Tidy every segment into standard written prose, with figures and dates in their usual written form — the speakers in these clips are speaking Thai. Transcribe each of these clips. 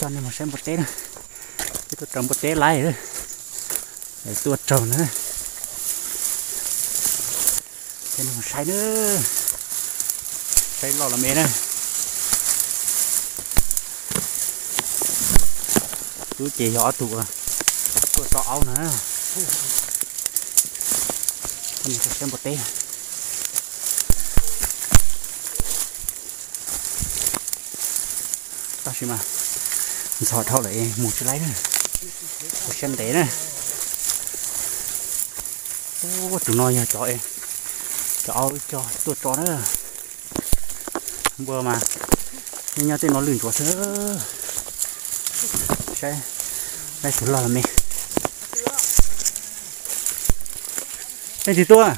cho nên mà xem một té nữa cái tôi trồng một té lại nữa để tôi trồng nữa thế nên mà sai nữa sai lò là mẹ nữa tôi chỉ gió tụ tôi to áo nữa con này xem một té tao xem mà sọt thâu lại một chút lấy nữa một xem té nữa ô tụi nó nhà chó em cho tôi chó nữa vừa mà nhưng nhau tên nó lửng chó sữa đây tụi lo là mẹ đây thì tôi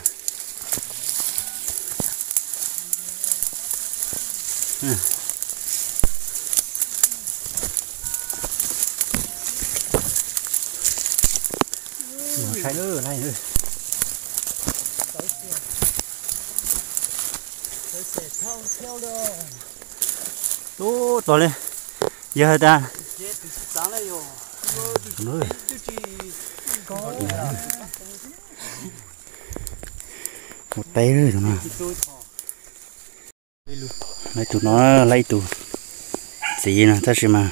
sai nữa này nữa tốt rồi lên giờ ta một tay rồi tụi nó lấy tụi nó lấy tụi gì nè thật sự mà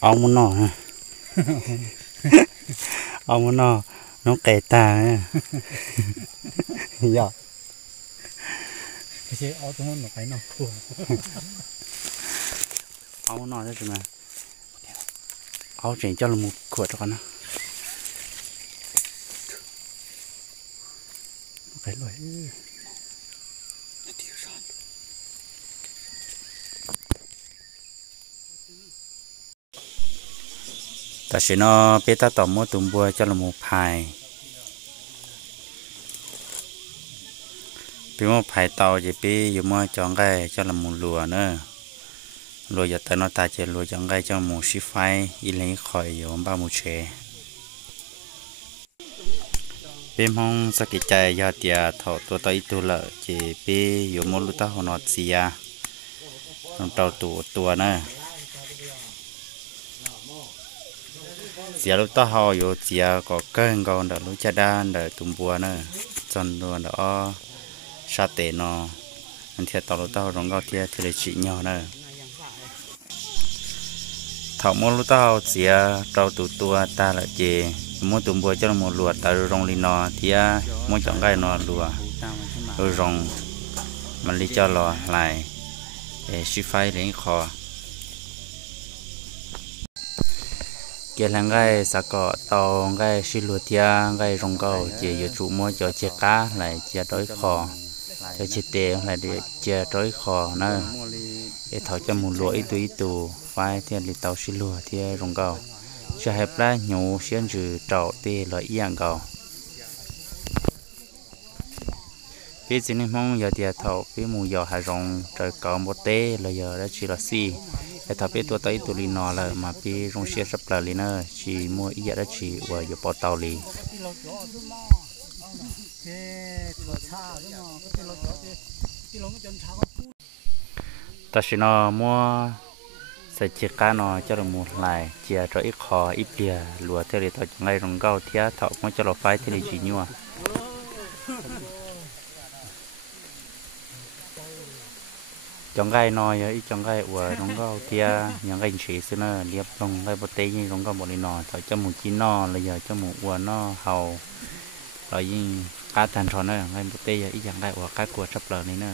ông muốn nọ ha ông muốn nọ nó kẹt ta giờ cái áo tôi nó cái nó áo nó thế mà áo chỉ cho là một cuộn cho con nó cái loại ta sẽ nó bé ta tỏ mua tụm bùa cho là một bài bé một bài tàu chỉ bé dùng mua chọn cái cho là một lùa nữa lùa giờ tới nó ta chỉ lùa chọn cái cho một xí phai y lấy khỏi dùng ba một trẻ bé mong sắc cái trái giờ tiệt thọ tua tới tua lợ chỉ bé dùng một lúa ta hồ nọt xì à trong tàu tua nữa xìa lúc ta họอยู่เสียก็เกินก่อนเดี๋ยวรู้จะได้เดี๋ยวตุ้มบัวเนอะจนตัวเดี๋ยวชาเตนออันเทียต่อlúc ta họรองเกาเทียทะเลจีเนาะเนอะถอดมดลูกta họเสียเราตัวตาละเจมดตุ้มบัวจะมดหลวดตาลงลีนอเทียมดจังไก่นอหลัวรองมันลีจะรอไหลชิไฟเลี้ยงคอเกี่ยงไงสักก็ตองไงชิลูเทียไงรงเกาเจียอยู่จุมัวจ่อเจียก้าไหลเจียร้อยคอจะเจียเตะไหลเดียเจียร้อยคอเนอะถอยจมูกลัวอีตัวไฟเทียนลิเตาชิลูเทียรงเกาจะให้ปลาหนูเชียนจืดเจ้าเตะลอยอย่างเก่าพี่สินี่มองอย่าเดียเท่าพี่มูอย่าหายรงใจเก่าหมดเตะเลยอย่าได้ชิลซีแต่ถ้าเป็นตัวไตตัวลีนอเลยมาพี่โรงเชียร์สับปลาลีเนอร์ชีมัวอีกได้ชีว่าอยู่ปอเตาลีแต่ชินอมัวใส่เชือกนอจะละมุนไหลเจียจะอีคออีเปียหลัวเทเลต่อจังไรรงเก้าเทียเถามันจะหลบไฟเทเลจีนัวจังไก่นอยอีจังไก่อวดน้องก็เทียยังไก่ฉีซื้อเนอเรียบลงไก่ปเตยน้องก็บริโนถอยจมูกจีนอเลยอย่าจมูกอวดนอเห่าเรายิ่งการทันทอนเนอไก่ปเตยอีจังไก่อวดการกวดชับเปลือกนี่เนอ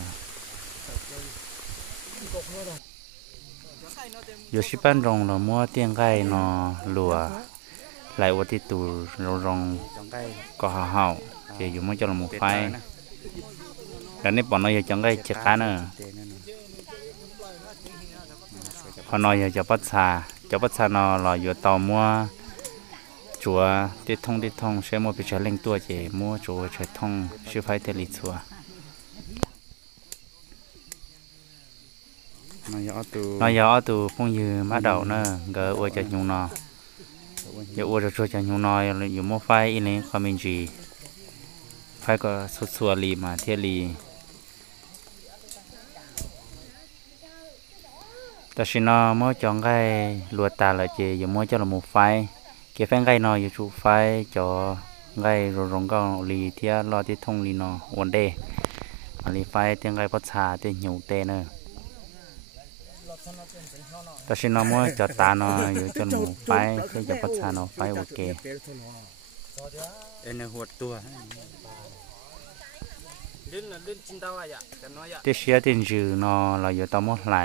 อยู่ชิปันรงเรามัวเตียงไก่นอหลัวไหลวัดที่ตูรงก็เห่าเดี๋ยวอยู่มันจะลงหมูไฟแล้วนี่ปอนน้อยจังไก่เช็คกันเนอพอน้อยจะปัดชานอรออยู่ต่อมัวจัวติดทงใช้มัวไปใช้เล่งตัวเจมัวจัวใช้ทงชื่อไฟเทลิชัวน้อยยอตูพงยืมมาเดาเนอะเกออวจะยุงนออย่าอวจะช่วยจะยุงนออยู่มัวไฟอีนี้ความเป็นจีไฟก็สุดสัวลีมาเทียลี แต่ฉันมั่วจองไก่ลัวตาละเจอยู่มั่วจะละหมูไฟเก็บแฟงไก่นออยู่ชูไฟจอไก่รงก็ลีเทียรอที่ทงลีนอวันเดย์ลีไฟเตียงไก่พัชชาเตียงหิวเตเนอแต่ฉันมั่วจอตานออยู่จนหมูไฟเพื่อจะพัชชานอไฟโอเคเอ็นหัวตัวที่เชียตินจือนอเราอยู่ตอมดไหล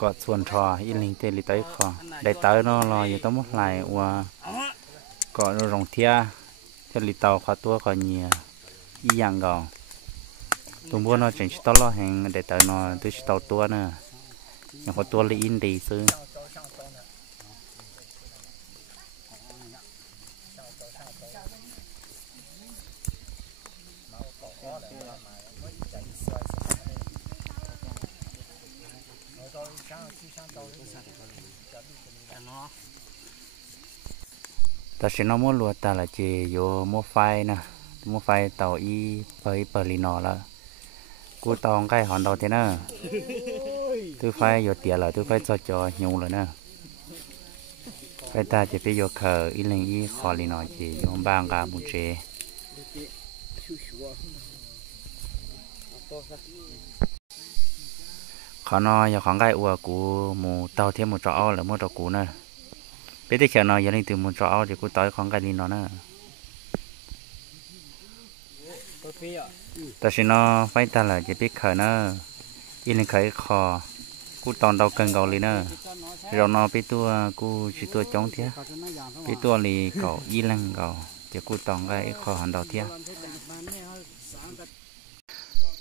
ก็ส่วนทออีลิงเตลิไตคอได้เตอร์นอเราอยู่ตอมดไหลว่าก็รองเทียเทลิเตาขอตัวก็เนียอีอย่างก่อนตัวบัวนอจังชิตอลอแหงได้เตอร์นอตัวชิตอตัวเนอะอย่างขอตัวเลยอินดีซื้อแต่ฉันมั่วลัวตาละเจโยมั่วไฟนะมั่วไฟเตาอีเปอร์ลีนอละกูตองใกล้หอนดาวเทน่ะตู้ไฟโยเตียละตู้ไฟจอจอหิวเลยนะไฟตาจะไปโยเคออีลิงอีคอลีนอเจโยบางกาบุเจขอนออย่าของใกล้อัวกูหมูเตาเทียมหมูจอหรือหมูจอกูเนอะไปได้แค่นออย่าลิงตื่นหมูจอเดี๋ยวกูต่อยของใกล้ลีนอเนอะแต่ฉันไฟตาละจะไปเคอเนอะอีลิงเคยคอกูตอนเราเกินเกาลีเนอะเรานอไปตัวกูชิตัวจ้องเทียไปตัวลีเก่าอีลังเก่าเดี๋ยวกูตองใกล้คอหันดาวเทีย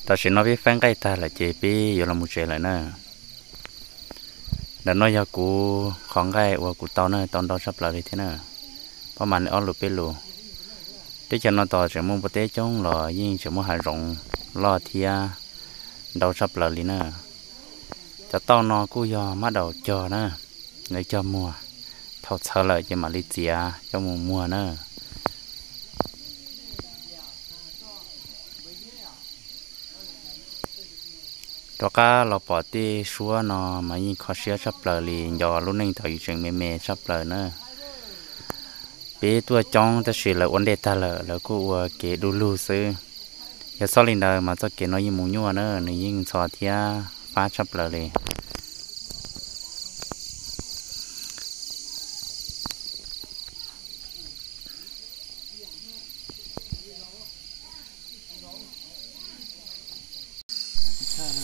แต่ฉันไปแฟงใกล้ตาละเจปีอยู่ละมุเจเลยเนอะเดี๋ยวน้อยกูของใกล้ว่ากูตอนเนอะตอนเราชับเลยเท่เนอะเพราะมันอ้อหลุดไปหลุดที่จะนอนต่อจะมุ่งประเทศจงหล่อยิ่งจะมุ่งหายรงล่อเทียเราชับเลยลีเนอะจะต้องนอกูยอมาเดาจอเนอะในจอมัวเท่าเชลเลยจะมาลิเจียจอมัวเนอะตัวก้าเราปอตีชัวนอมายิงคอเชียชับเลยลียอรุ่นหนึ่งถอยอยู่เชิงเมชับเลยเนอะปีตัวจ้องจะฉีเลยวันเดตาเลยแล้วกูว่าเกดูลูซื้อยาซอลินเดอร์มาจะเกน้อยยิงมูญัวเนอะในยิงซอเทียฟ้าชับเลย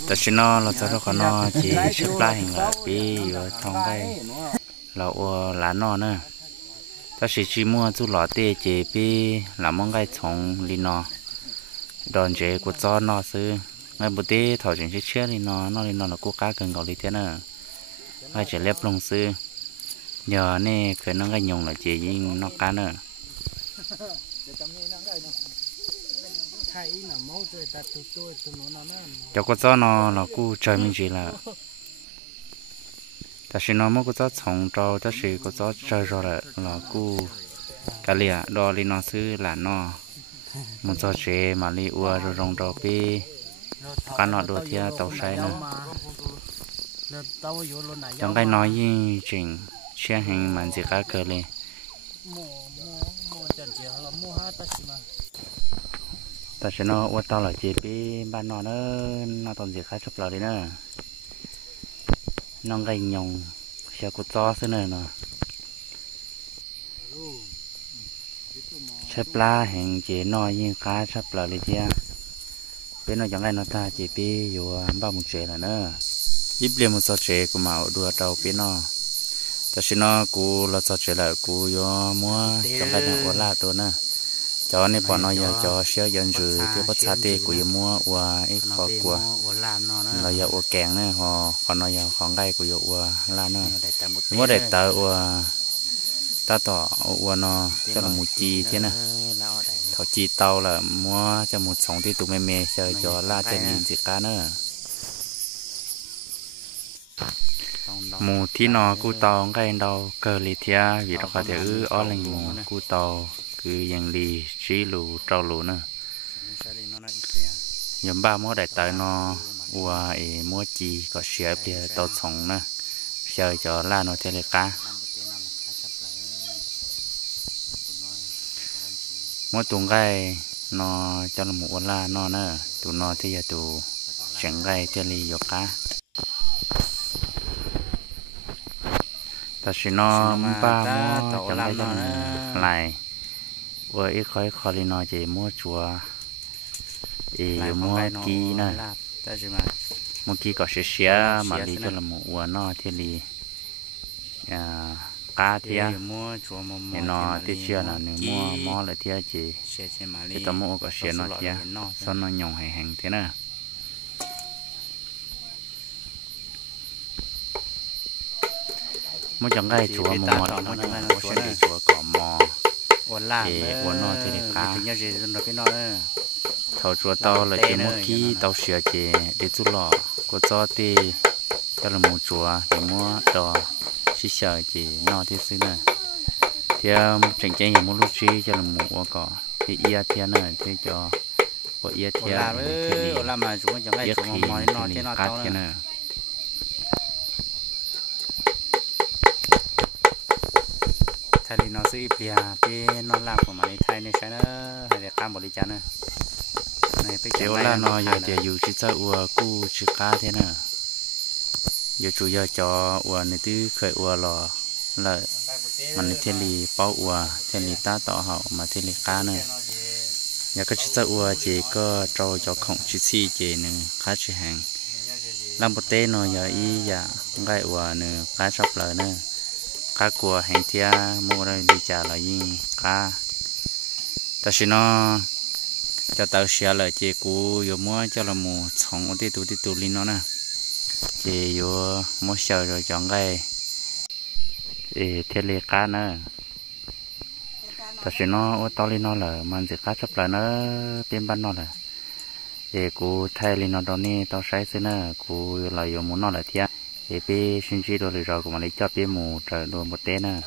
แต่ฉันเราจะรู้ขนอจีชิบลายเหรอปีอยู่ท้องได้เราหลานนอเนอะถ้าสิชิมัวจู่หล่อเตเจปีหลามองไก่ชงลีนอดอนเจกูจ้อนอซื้อไงบุตรถอดจึงเชื่อลีนอนอลีนอเรากูก้าเกินเกาหลีเท่านั้นไงจะเล็บลงซื้อเดี๋ยวนี่เคยน้องไก่ยงเราเจยิงนอกกันเนอะเจ้ากูจ้อนอเรากูใจมันจีละแต่ฉันนอมันกูจ้าส่งเจ้าแต่ฉันกูจ้าใจเราละเรากูกะเลียดอลีนอซื้อหลานนอมันจะเจมาลีอัวรงดอปีการนอดูเทียเต่าใช้เนอะจังไก่น้อยยิ่งจริงเชื่อแห่งมันสิก้าเกิดเลยแต่ฉันว่าตอนหลังจีปีบ้านนอนเนอะนอนตอนสิก้าชอบเราเลยเนอะน้องไก่ยงเชื่อกูจ้อซื้อเนอะเนาะใช้ปลาแห่งเจน้อยยิ่งก้าชอบเราเลยเทียเป็นน้อยจังไก่นอตาจีปีอยู่บ้านมุงเจแล้วเนอะยิบเรียมมุสเจกูมาดูเราเป็นนอแต่ฉันกูเราจะเจริญกูยอมัวจังไก่ยังอวลาตัวเนอะจอนี่ปอนอยจอเชื่อยันจือที่พัชเตกูยมัววัวไอ้ขอกลัวเราอย่าอวแกงเนอะฮอขอนอยของไก่กูยวัวลาเนอะมัวได้ตาวัวตาต่อวัวนอจะละมูจีเท่านะเขาจีเตาละมัวจะหมุดสองที่ตุเมเมเชยจอลาจะยินสิกาเนอะหมูที่นอกูตองไก่ดาวเกลิเทียวีดอกเดียอ้อลิงหมูกูตอคือยังดีชีลูเจ้าลูเนอะยมบ้ามัวได้ตายนอ và mua chi có xe bia tàu sống nữa chờ cho là nó thế là cá mỗi tuần gai nó cho là một là nó nữa tụi nó thì giờ tụi chẳng gai thế là vô cá ta chỉ nó ba mua chẳng gai cho lại với ít khói khói đi nó chỉ mua chùa mua kí nè mua kí có xe mà đi cho là một uốn nó thì đi cá thia nó thì chưa là nếu mua mò là thia chỉ thì tao mua có xe nó thia sau nó nhồng hay hàng thế nè mua chẳng gai chùa mò nó mua đi chùa có mò uốn nó thì cá thầu chùa tao là chỉ mua kí tao sửa chỉ để chú lọ của cho thì cho là mua chùa để mua đò xí sờ chỉ nó thì xứ này thì chẳng chạy nhiều mua lúc chi cho là mua cỏ thì ia thiên này thì cho của ia thiên thì mà chúng chẳng ai chúng mò nó thì nó tao này thay đi nó sẽ bia bia nó làm của mình thay này nó hay là cam bò đi chán nữa nếu là nó giờ thì dù chỉ cho ua cu chỉ cá thế nào giờ chủ yếu cho ua này thứ khởi ua lò lợi mình thiên lý bao ua thiên lý ta tỏ hậu mà thiên lý cá nữa giờ có chỉ cho ua chỉ có trâu cho khổng chỉ xì chỉ nữa cá chỉ hàng làm một tên nó giờ y giờ gai ua nữa cá sập lợi nữa cá của hàng thia mua đây đi trả lại cá ta chỉ nó cho tao xia lại chị cú yo mua cho là mua sống tí tụ lên nó nè chị yo mua sờ rồi chọn cái thế lệ cá nữa tao sẽ nó to lên nó là mình sẽ cá chấp lại nó bên ban nó là chị cú thay lên nó đó nè tao sai xí nữa cú là yo muốn nó là thiệt chị bị sinh chi rồi của mình lấy cho bé mù trời đồ một té nữa